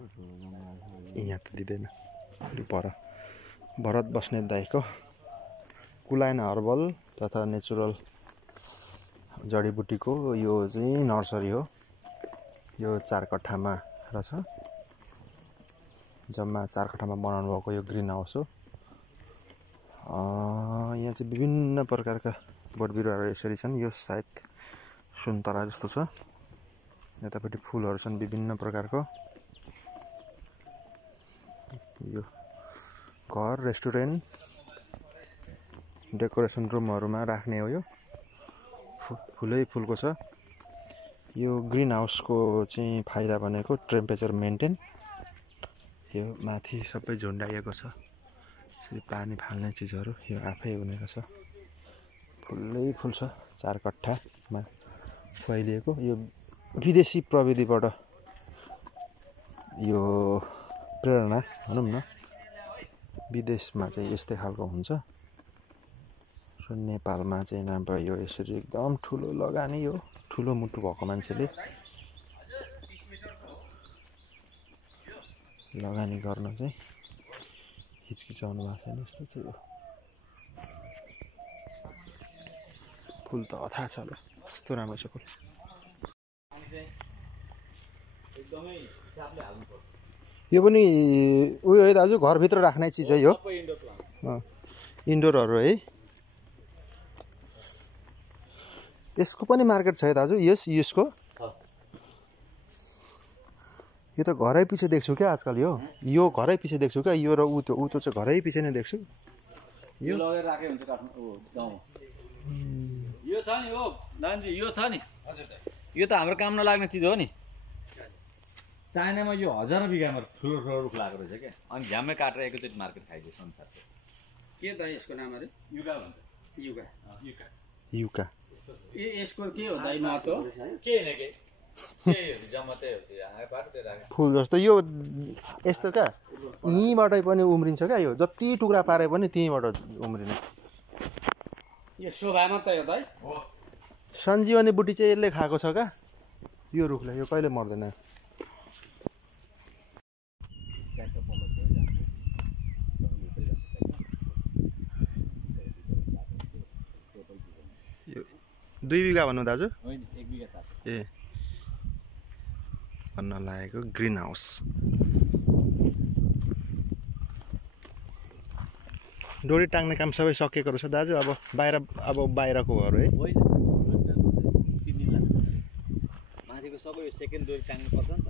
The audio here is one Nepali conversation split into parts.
यहाँ त दिँदैन अलि पर भरत बस्नेत दाइको कुलायन हर्बल तथा नेचुरल जडीबुटीको यो चाहिँ नर्सरी हो। यो 4 कट्ठामा रहेछ। जम्मा 4 कट्ठामा बनाउनु भएको यो ग्रिन हाउस हो। यहाँ चाहिँ विभिन्न प्रकारका बोट बिरुवाहरू यसरी छन्। यो सायद सुन्तला जस्तो छ। यतापट्टि फुलहरू छन् विभिन्न प्रकारको। यो घर रेस्टुरेन्ट डेकोरेसन रुमहरुमा राख्ने हो। यो फुलै फुलको छ। यो ग्रीन हाउसको चाहिँ फाइदा भनेको टेम्परेचर मेन्टेन। यो माथि सबै झुन्डाइएको छ। यसरी पानी फाल्ने चीजहरु यो आफै हुनेको छ। फुलै फुल छ। 4 कट्ठामा फैलिएको। यो विदेशी प्रविधिबाट यो प्रेरणा भनौं न। विदेशमा चाहिँ यस्तै खालको हुन्छ। सो नेपालमा चाहिँ नभए यो यसरी एकदम ठुलो लगानी हो। ठुलो मुटु भएको मान्छेले लगानी गर्न चाहिँ हिचकिचाउनु भएको छैन। यस्तो छ यो फुल त अथाह छ ल। कस्तो राम्रो छ फुल। यो पनि उयो है दाजु घर भित्र राख्ने चीज है यो। इन्डोरहरु है। यसको पनि मार्केट छ है दाजु। यसको यो त घरै पछि देख्छु क्या आजकल। यो घरै पछि देख्छु क्या। यो र उ त्यो चाहिँ घरै पछि नै देख्छु। यो लगेर राखे हुन्छ काठमाडौँ गाउँमा। यो छ नि हो नानजी यो छ नि। हजुर दाइ। यो त हाम्रो काम नलाग्ने चीज हो नि। चाइनामा यो हजारौं बिघामा ठुलो ठुलो रुख लागेको रहेछ के। अनि झ्याम्मै काटेर एकैचोटि मार्केट खाइदियो संसारको। के त यसको नाम अरे? युका भन्छ। युका। युका। यसको के हो दाइ महत्व? के हैन के जम्मा त्यही हो। यहाँ बाटोतिर राखे फुल जस्तो यो यस्तो क्या। यहीँबाट पनि उम्रिन्छ क्या। यो जति टुक्रा पारे पनि त्यहीँबाट उम्रिने। यो शोभा मात्रै हो दाइ। हो। सञ्जीवनी बुटी चाहिँ यसले खाएको छ क्या। यो रुखले यो कहिले मर्दैन। यो 2 बिघा भन्नु दाजु? होइन 1 बिघा छ। ए भन्न लागेको ग्रीन हाउस। डोरी टाङ्ने काम सबै सकेको रहेछ दाजु। अब बाहिरको भएर है। होइन 3 दिन लाग्छ। माथिको सबै यो सेकेन्ड डोरी टाङ्नु पर्छ नि त।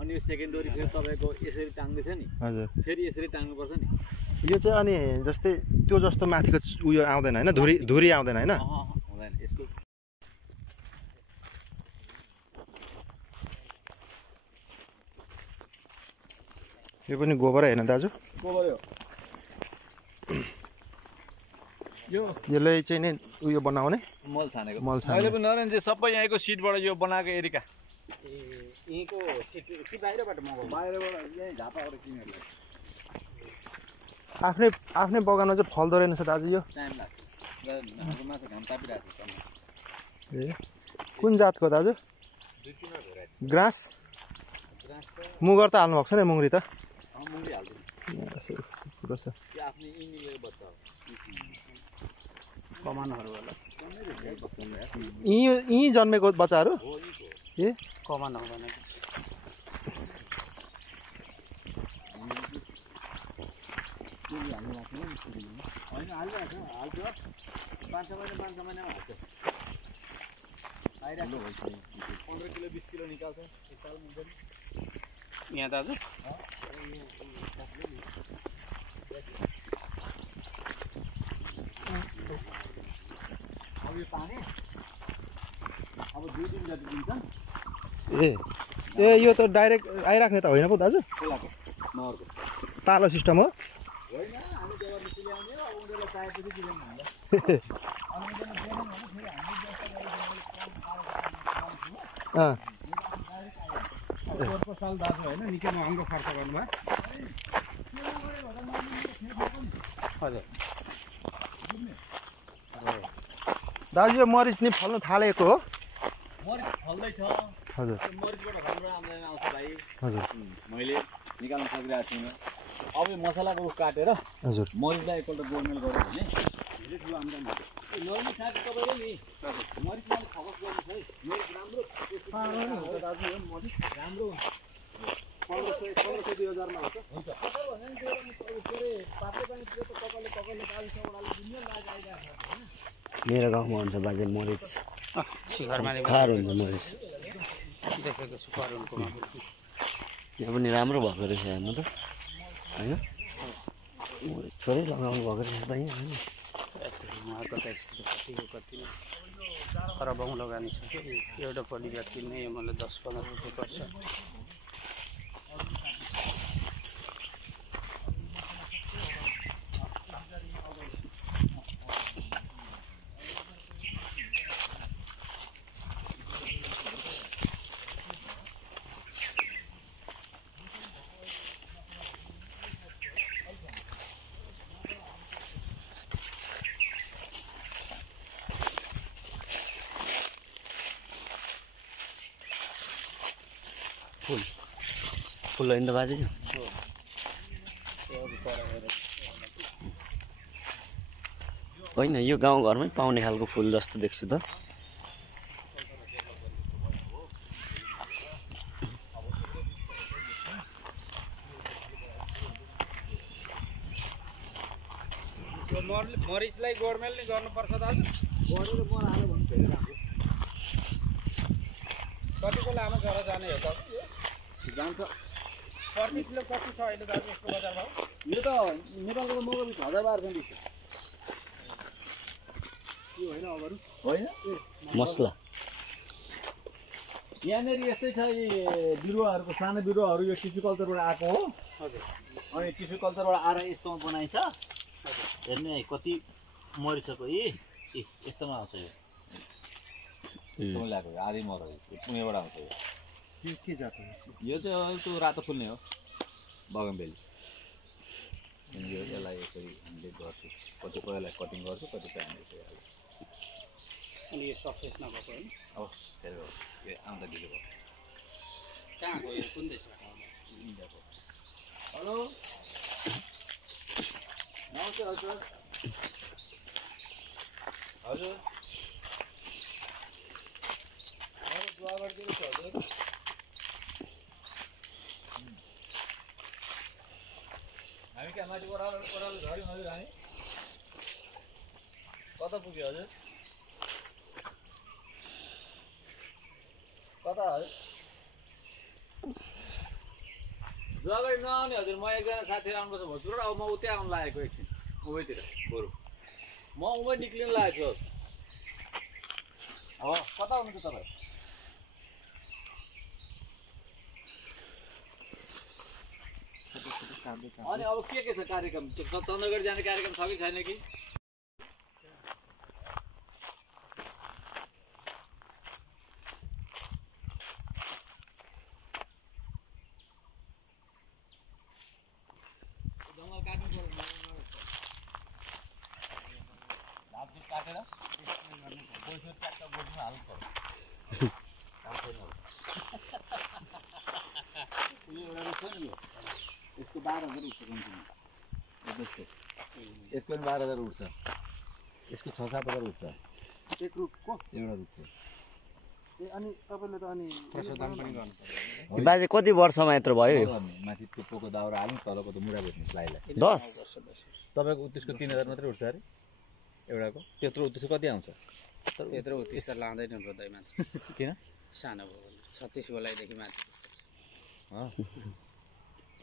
अनि यो सेकेन्ड डोरी फेरि तपाईको यसरी टाङ्दैछ नि। हजुर। फेरि यसरी टाङ्नु पर्छ नि। यो चाहिँ अनि जस्तै त्यो जस्तो माथिको उयो आउँदैन हैन। धुरी आउँदैन हैन। हुँदैन यसको। यो पनि गोबरै हैन दाजु? गोबर हो। यसले चाहिँ नि उयो बनाउने मल छानेको। मल छाने। अहिले पनि नरेनजी सबै यहाँको सिटबाट यो बनाएको एरिका। यहीँको सिट कि बाहिरबाट मगाउ? बाहिरबाट यही झापाबाट किनेर आफ्नै बगानमा चाहिँ फल्दो रहेनछ दाजु यो? टाइम लाग्छ। हाम्रो माछा घाम तापिरहेको छ। ए कुन जातको दाजु? 2-3 भेराइटी। ग्रास? ग्रास त मुगर त हाल्नु भएको छ नि मुङ्ग्री त? मुङ्ग्री हाल्दैन। पुरो छ। यो आफ्नै इन्जिनियर बच्चा हो। कमानहरू होला। यही जन्मेको बच्चाहरू? हो यही ए कमान हो भनेको। होइन हालिरहेको छ। हाल्छ 5 महिनामा हाल्छ। आइरहेको 15 किलो 20 किलो निकाल्छ। एक साल मुन्दैन। यहाँ दाजु अब यो पानी अब 2 दिन जति दिन्छन्। ए यो त डाइरेक्ट आइराख्ने त होइन पो दाजु? खोलाको नहरको तालो सिस्टम हो? होइन हामी जबरजस्ती ल्याउने हो। अब उनीहरूलाई चाहिएपछि दिँदैन हामीलाई। अनि उनीहरूले दिएन भने फेरि हामी व्यवस्था गरिदिने। पोहोरको साल दाजु होइन निकै महँगो खर्च गर्नुभयो। हजुर दाजु यो मरिच नि फल्न थालेको हो? मरिच फल्दैछ। हजुर। मरिचबाट राम्रो आम्दानी आउँछ भाइ। चाहियो हजुर मैले निकाल्न सकिरहेको छुइनँ अब यो मसलाको रुख काटेर हजुर मरिचलाई एकपल्ट गोडमेल गऱ्यो भने धेरै ठुलो आम्दानी हुन्छ नर्मल साथी तपाईँले नि मरिचमा फोकस गर्नुहोस् है मरिच राम्रो राम्रो 1500-2000 मा हुन्छ मेरो गाउँमा हुन्छ बाजे मरिच खार हुन्छ मरिच देखेको छु करुणको यहाँ पनि राम्रो भएको रहेछ हेर्नु त होइन मरिच थोरै लगाउनु भएको रहेछ त यहाँ होइन उहाँको त कति खरबौँ लगानी छ कि एउटा पोलिब्याग किन्ने यो मलाई 10-15 रुपियाँ पर्छ फुल होइन त बाजे होइन यो गाउँघरमै पाउने खालको फुल जस्तो देख्छु त मरिचलाई गोडमेल नै गर्नुपर्छ दाजु गरेर मर हाल्यो भने फेरि राम्रो कतिको लामो जरा जाने हो त जान्छ प्रति किलो कति छ अहिले दाजु यसको बजार भाउ यो त नेपालको मगर 1012 छ यो होइन अगाडि होइन मसला यहाँनिर यस्तै छ यी बिरुवाहरूको सानो बिरुवाहरू यो टिस्यु कल्चरबाट आएको हो हजुर अनि टिस्यु कल्चरबाट आएर यस्तोमा बनाइन्छ हेर्ने है कति मरिसक्यो यस्तोमा आउँछ यो यस्तोमा ल्याएको आधी मर पुणेबाट आउँछ यो के जात हो यो चाहिँ त्यो रातो फुल्ने हो बगनबेली यो यसलाई यसरी हामीले गर्छु कति पहिला कटिङ गर्छु कति चाहिँ हामीले चाहिँ अनि यो सक्सेस नभएको होइन अब फेरि यो आउँदा ढिलो भयो कहाँको यो कुन देशबाट इन्डियाको हेलो नमस्ते हजुर हजुर दुआ गरिदिनुहोस् हजुर हामी क्या माथि ओह्रालो झऱ्यौँ हजुर हामी कता पुग्यो हजुर कता हजुर दुवागढी नआउने हजुर म एकजना साथीहरू आउनुपर्छ भोजपुर अब म उतै आउनु लागेको एकछिन उभैतिर बरु म उभै निक्लिनु लागेको छु अब कता हुनुहुन्छ तपाईँ अनि अब के छ कार्यक्रम चन्द्रगढी जाने कार्यक्रम छ कि छैन कि जङ्गल काट्नु पर्यो धापधुप काटेर पैसा ट्याक्टर बोटमा हाल्नु पर्यो एउटा रहेछ नि यो यसको 12,000 उठ्छ कम्तीमा यसको पनि 12,000 उठ्छ यसको 6-7,000 उठ्छ एक रुखको एउटा रुखको अनि तपाईँले त अनि प्रशोधन पनि गर्नु पर्यो बाजे कति वर्षमा यत्रो भयो यो माथि टुप्पोको दाउरा हाल्नु तलको त मुढा भेट्नु लाइलाई 10 तपाईँको त्यसको 3,000 मात्रै उठ्छ अरे एउटाको त्यत्रो त्यसको कति आउँछ त्यत्रो उत्तिस त लाँदैन रोदै माथि किन सानो भयो 36 गोलाइदेखि माथि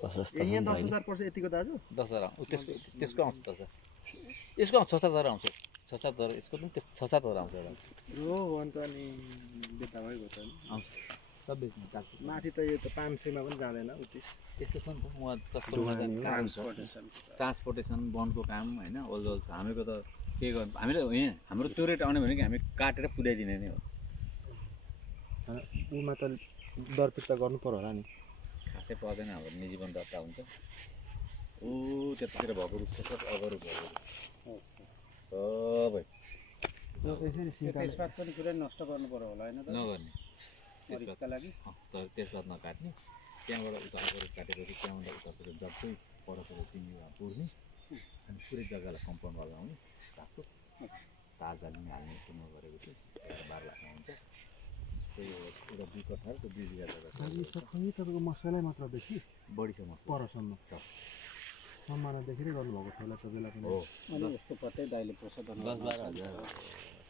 यहाँ 10,000 पर्छ यतिको दाजु 10,000 आउँछ त्यसको आउँछ 10,000 यसको आउँछ 6-7,000 आउँछ 6-7,000 यसको पनि 6-7,000 आउँछ एउटा हो अन्त अनि बेता भइगयो त आउँछ सब बेच्नु काट्छु माथि त यो त 500 मा पनि जाँदैन उति यस्तो छ नि त उहाँ सस्तोमा ट्रान्सपोर्टेसन वनको काम होइन ओल्दोल छ हामीको त के गर्नु हामीले यहाँ हाम्रो त्यो रेट आउने भनेको हामी काटेर पुर्याइदिने नै हो उमा त दर फिर्ता गर्नु पर्यो होला नि खासै पर्दैन हाम्रो निजी वन दर्ता हुन्छ ऊ त्यतातिर भएको रुख छ सब अगाडि भएको सबै तेजपात पनि पुरै नष्ट गर्नु पर्यो होला होइन त नगर्ने मरिचका लागि तर तेजपात नकाट्ने त्यहाँबाट उता अगाडि काटेपछि त्यहाँबाट उतातिर जट्टै परतिर तिमी पुर्ने अनि पुरै जग्गालाई कम्पाउन्ड लगाउने काठको तार जाली हाल्ने सुन्नु गरेको छु एउटा 12 लाखमा हुन्छ त्यही एउटा 2 कट्ठा त्यो 2 बिघा जग्गा सबै तपाईँको मसलै मात्र देखि बढी छ मसला परसम्म छ सम्मानदेखि नै गर्नुभएको थियो होला तपाईँलाई पनि हो अनि यस्तो कतै दाइले प्रसादन 10-12 हजार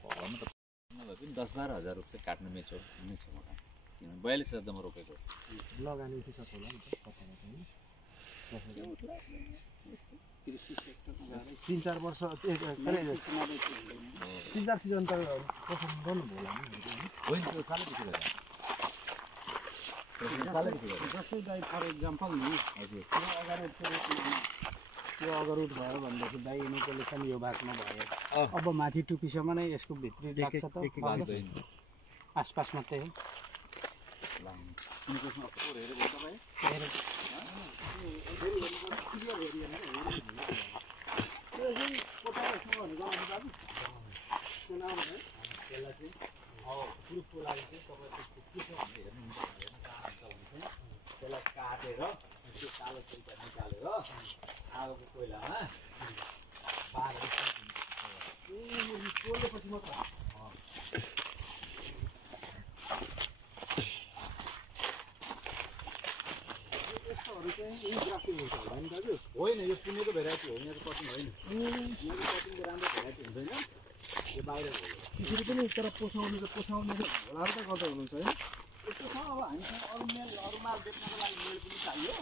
भगवान् त नभए पनि 10-12 हजार रुपियाँ चाहिँ काट्न मिल्छ मकान किनभने 42 हजारमा रोपेको लगानी उठि सक्छ होला नि त कताबाट पनि कृषि सेक्टरमा गएर 3-4 वर्ष 3-4 सिजन त पसन्द गर्नुभयो होला नि होइन त्यो सालैपछि गरेर सालैपछि गरेर जस्तै दाइ फर इक्जाम्पल नि हजुर यो अगरुट भयो भनेदेखि दाइ इनिकोलेसन यो भागमा भयो अब माथि टुपीसम्म नै यसको भित्री लाग्छ त आसपास मात्रै हो त्यसलाई काटेर त्यो कालो छिल्का निकालेर आगोको कोइलामा बालेर पोलेपछि मात्र यस्तोहरू चाहिँ यही ग्राफ्टिङ हुन्छ होला नि दाजु होइन यो पुनेको भेराइटी हो यहाँको कटिङ होइन यहाँको कटिङको राम्रो भेराइटी हुँदैन यो बाहिर त्यसरी पनि तर पोसाउने त होला त गर्दा हुनुहुन्छ है यस्तो छ अब हामीसँग अरू माल बेच्नको लागि मेल पनि चाहियो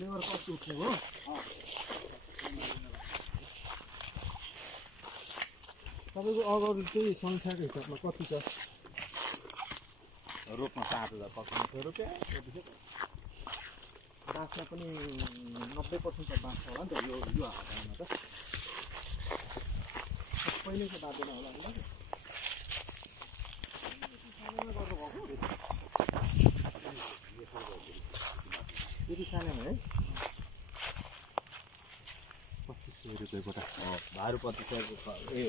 लेबर कस्ट उठ्ने हो तपाईँको अगाडि चाहिँ सङ्ख्याको हिसाबमा कति छ रोपमा 7,000 पकाउनु रुपियाँ बाँसमा पनि 90% त बाँच्छ होला नि त यो हातमा त पहिलेको बाँच्दैन होला नि त्यति सानोमा है 2500 रुपियाँ गोटा भारू 25,000 ए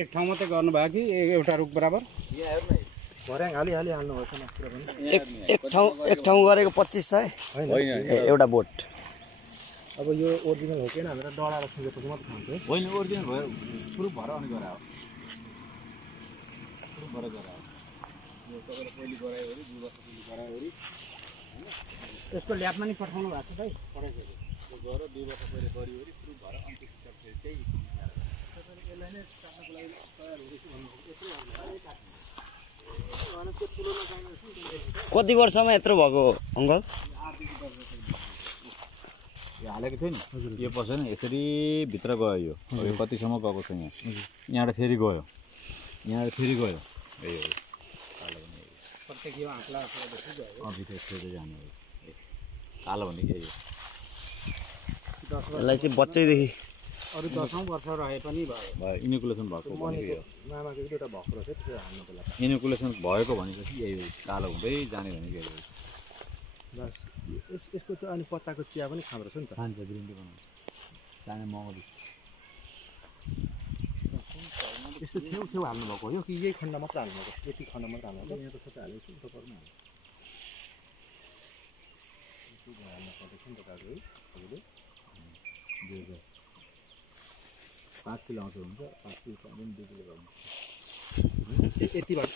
एक ठाउँमा त गर्नुभयो कि एउटा रुख बराबर यहाँ हेर्नु है भर्याङ हालिहाल्नुभएको छ मात्र पनि एक ठाउँ गरेको 2500 होइन एउटा बोट अब यो ओरिजिनल हो कि भनेर डढाएर खिचेपछि मात्र खान्छ है होइन ओरिजिनल भयो प्रुफ भएर अनि गरायो प्रुफ भएर गरायो यो तपाईँले पहिले गरायो अरे 2 वर्ष पहिले गरायो अरे यसको ल्याबमा नि पठाउनु भएको छ दाइ पठाइसक्यो त्यो गएर 2 वर्ष पहिले गरियो अरे प्रुफ भएर अनि त्यसपछि त्यही यसलाई नै काट्नको लागि तयार हुँदैछु भन्नुभएको कति वर्षमा यत्रो भएको अङ्कल यो हालेको थियो नि यो पसेन यसरी भित्र गयो यो यो कतिसम्म गएको छ यहाँ यहाँबाट फेरि गयो यहाँबाट फेरि गयो प्रत्येक यो आँक्ला भित्र फेरि जाने हो कालो भनेको यही हो यसलाई चाहिँ बच्चैदेखि अरू 10औं वर्ष रहे पनि भयो इनोकुलेसन भएको भनेको यो मामाको एउटा भएको रहेछ त्यो हाल्नुको लागि इनोकुलेसन भएको भनेपछि यही हो कालो हुँदै जाने भनेको यही हो यसको चाहिँ अनि पत्ताको चिया पनि खाँदो रहेछ नि त खान्छ ग्रिन टी बनाउँछ जाने महँगो यस्तो छेउ हाल्नुभएको हो कि यही खण्ड मात्र हाल्नुभएको यति खण्ड मात्र हाल्नुभएको यहाँ त सबै हालेको छु तपाईँहरू हाल्नु पर्दैछ नि त दाजु है तपाईँले 5 किलो आउँछ हुन्छ 5 किलो पनि 2 किलो गर्नु यतिबाट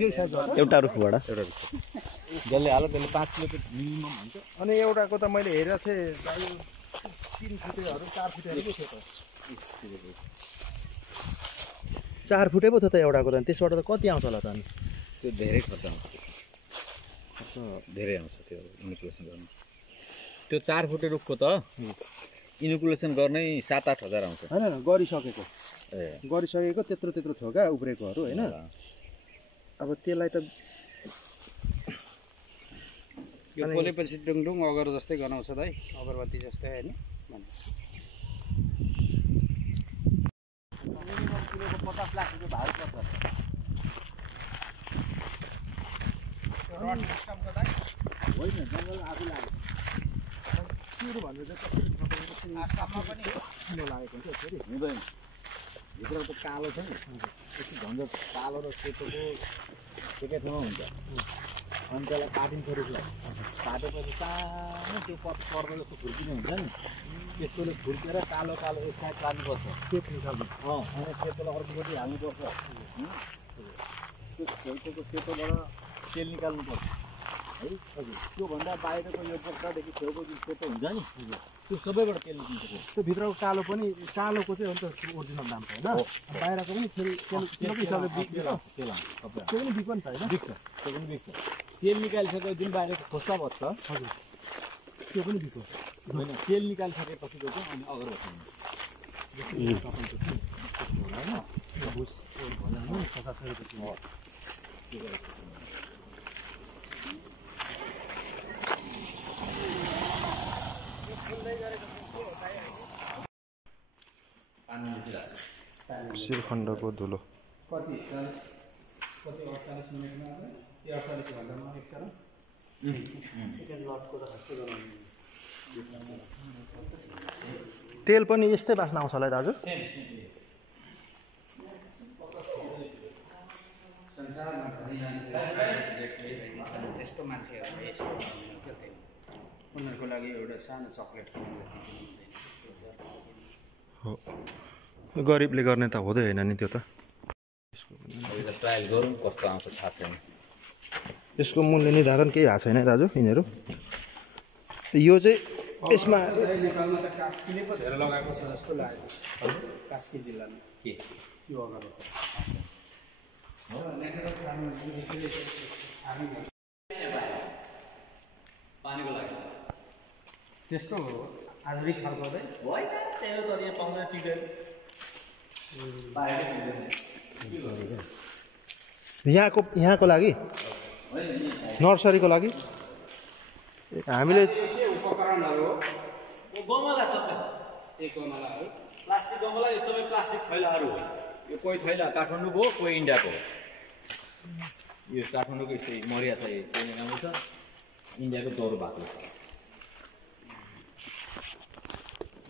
यो साइजबाट एउटा रुखबाट जसले हाल्यो त्यसले 5 किलो त मिनिमम हुन्छ अनि एउटाको त मैले हेरेको थिएँ 3 फुटेहरू 4 फुटेहरू पो थियो त 4 फुटे पो थियो त एउटाको त त्यसबाट त कति आउँछ होला त अनि त्यो धेरै खर्च आउँछ धेरै आउँछ त्यो इनोकुलेसन गर्नु त्यो 4 फुटे रुखको त इनोकुलेसन गर्नै 7-8 हजार आउँछ हैन गरिसकेको ए गरिसकेको त्यत्रो थियो क्या उब्रेकोहरू हैन अब त्यसलाई त यो पोलेपछि डुङडुङ अगर जस्तै गनाउँछ दाइ अगरबत्ती जस्तै हैन किलोको 50 लाख रुपियाँ भाउ पर्छ रड सिस्टमको दाइ होइन जङ्गल आफू लाग्यो सुरु भनेर चाहिँ आसाममा पनि किलो लागेको हुन्छ फेरि हुँदैन भित्र त कालो छ नि त्यसपछि झन्झट कालो र सेतोको एकै ठाउँमा हुन्छ अनि त्यसलाई काटिन्छ रुखलाई काटेपछि सानो त्यो पर्दो जस्तो फुर्किने हुन्छ नि त्यस्तोले फुर्केर कालो कालो एक साइड पार्नुपर्छ सेप निकाल्नु अनि सेतोलाई अर्कोपट्टि हाल्नुपर्छ त्यो छेउछेउको सेतोबाट तेल निकाल्नुपर्छ है हजुर त्योभन्दा बाहिरको यो बोक्रादेखि छेउको जुन सेतो हुन्छ नि त्यो सबैबाट तेल निस्किन्छ त्यो भित्रको कालो पनि कालोको चाहिँ अन्त ओरिजिनल दाम छ होइन बाहिरको पनि तेल त्यो पनि बिक्छ नि त होइन बिक्छ त्यो पनि बिक्छ तेल निकालिसकेको जुन बाहिरको खोस्टा बस्छ हजुर त्यो पनि बिक्छ होइन तेल निकालिसकेपछिको चाहिँ अनि अगरबत्ती शिरखण्डको धुलो कति 48 मिनटमा 48 घन्टामा एक चरण तेल पनि यस्तै बास्ना आउँछ होला है दाजु त्यस्तो मान्छेहरू उनीहरूको लागि एउटा सानो चक्लेट किन्नु हो गरिबले गर्ने त हुँदै होइन नि त्यो त ट्रायल गरौँ कस्तो आउँछ थाहा छैन यसको मूल्य निर्धारण केही भएको छैन है दाजु यिनीहरू यो चाहिँ यसमा नेपालमा त कास्कीले पो धेरै लगाएको छ जस्तो लाग्यो कास्की जिल्लामा के यो अगरबत्ती पानीको लागि त्यस्तो हो आधुनिक खालको चाहिँ होइन त्यही हो तर यहाँ पाउँदैन टिकट यहाँको लागि नर्सरीको लागि हामीले उपकरणहरू हो गमला सबै एक गमलाहरू प्लास्टिक गमला यो सबै प्लास्टिक थैलाहरू हो यो कोही थैला काठमाडौँको हो कोही इन्डियाको हो यो काठमाडौँको यस्तै मरिया चाहिँ त्यसले राम्रो छ इन्डियाको दौरो भएको छ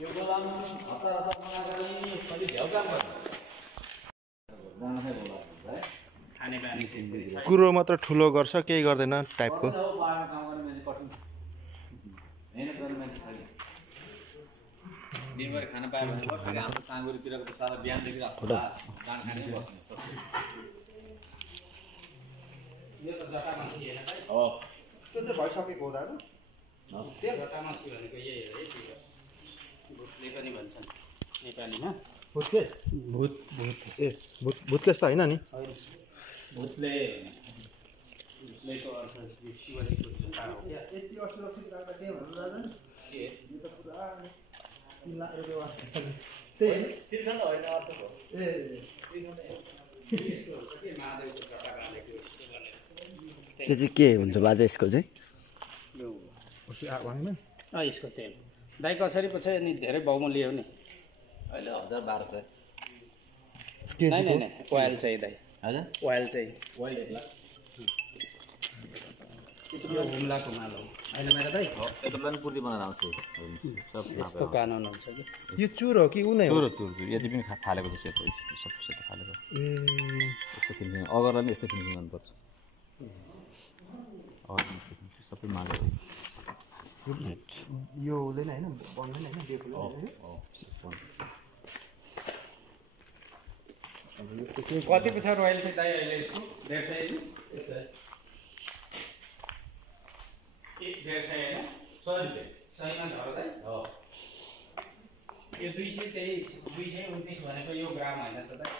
यो गोलाम हतार हतार बनाएर यसपालि झ्याउकाम गर्छ खाने बानी कुरो मात्र ठुलो गर्छ केही गर्दैन टाइपको बाह्र काम गर्ने मान्छे कठिन मेहनत गर्ने मान्छे छैन दिनभरि खाना पायो भने हाम्रो साँगुरीतिरको त सारा बिहानदेखि दान खाने बस्ने यो त जटामासी होइन त हो त्यो चाहिँ भइसकेको हो दाजु त्यो जटामासी भनेको यही हो है भूतले पनि भन्छन् नेपालीमा भुतकेस भुतकेस त होइन नि भूतले भूतलेको अर्थ शिवजीको जुत्ता हो यति असुरक्षित राख्दा के भन्नु दाजु के यो त पुरा श्रीखण्ड होइन अर्थ हो ए महादेवको जटा बाँधेको त्यो चाहिँ के हुन्छ बाजा यसको चाहिँ यसको तेल दाइ कसरी पो छ अनि धेरै बहुमूल्य हो नि अहिले 1200 नै ओइल चाहिँ दाइ हजुर ओइल चाहिँ ओइल 1 लाख यो हुम्लाको माल हो होइन मेरो दाइ यता पनि पूर्ति बनाएर आउँछ यस्तो कानुन हुन्छ कि यो चुर हो कि उ नै हो चुर यति पनि फालेको छ सेतो सबै सेतो फालेको ए यस्तो फिनिसिङ अगरलाई पनि यस्तो फिनिसिङ गर्नुपर्छ सबै मालहरू यो हुँदैन होइन बन्दैन होइन बेकुले कति पो छ रोयल चाहिँ दाइ अहिले यसको 150 होइन 100 रुपियाँ सहीमा छ र दाइ यो 200 त्यही 229 भनेको यो ग्राम होइन त दाइ